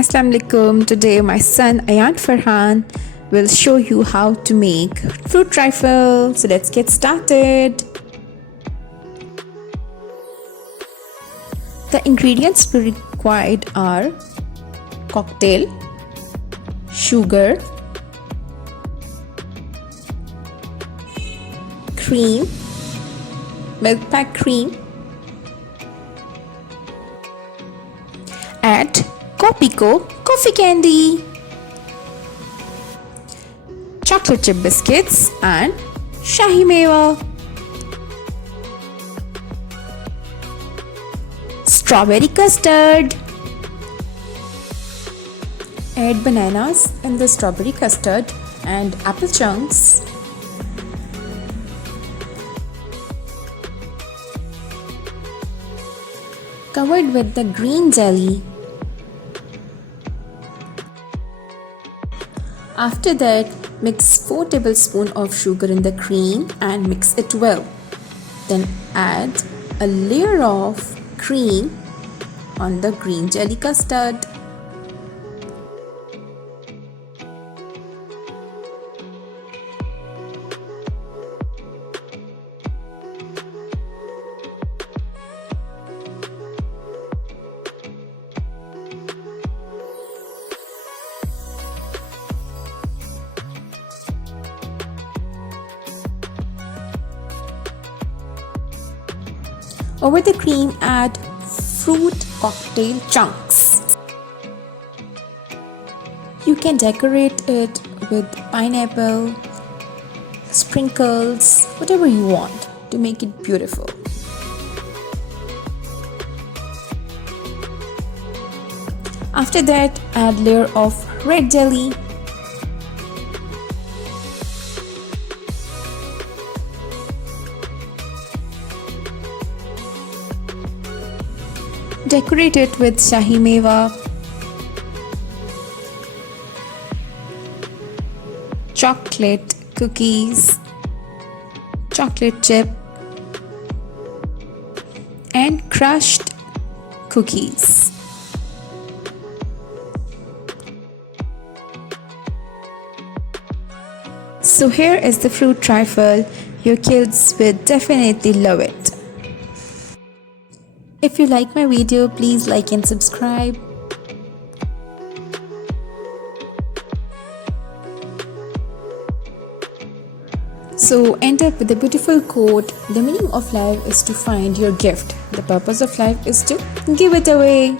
Assalamu alaikum. Today my son Ayan Farhan will show you how to make fruit trifle. So let's get started. The ingredients we required are cocktail, sugar, cream, milk pack cream, add Kopiko Coffee candy, chocolate chip biscuits and Shahi Meva, Strawberry Custard. Add bananas in the strawberry custard and apple chunks. Covered with the green jelly. After that, mix 4 tablespoons of sugar in the cream and mix it well. Then add a layer of cream on the green jelly custard. Over the cream, add fruit cocktail chunks. You can decorate it with pineapple, sprinkles, whatever you want to make it beautiful. After that, add layer of red jelly. Decorate it with Shahi Meva, chocolate cookies, chocolate chip, and crushed cookies. So here is the fruit trifle. Your kids will definitely love it. If you like my video, please like and subscribe. So end up with a beautiful quote. The meaning of life is to find your gift. The purpose of life is to give it away.